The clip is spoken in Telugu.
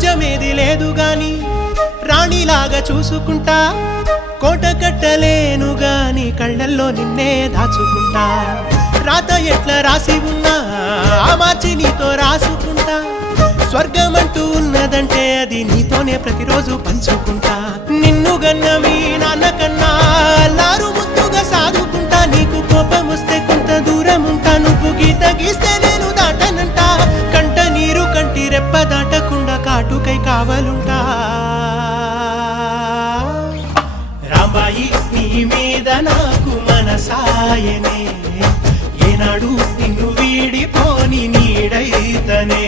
రాజ్యమేది లేదు గాని రాణిలాగా చూసుకుంటా కోట కట్టలేను గాని కళ్ళల్లో నిన్నే దాచుకుంటా రాత ఎట్లా రాసి ఉన్నా మార్చి నీతో రాసుకుంటా స్వర్గమంటూ ఉన్నదంటే అది నీతోనే ప్రతిరోజు పంచుకుంటా నిన్ను గన్నవి నాన్నకన్నా లారు ముద్దుగా సాదుకుంటా నీకు కోపం వస్తే కొంత దూరం ఉంటా నువ్వు గీత గీస్తే నేను దాటనంటా కంట నీరు కంటి రెప్ప దాటకుండా కాటుకై కావలుంటా రాంబాయి నీ మీద నాకు మనసాయనే ఏనాడు నిన్ను వీడిపోని నీడైతనే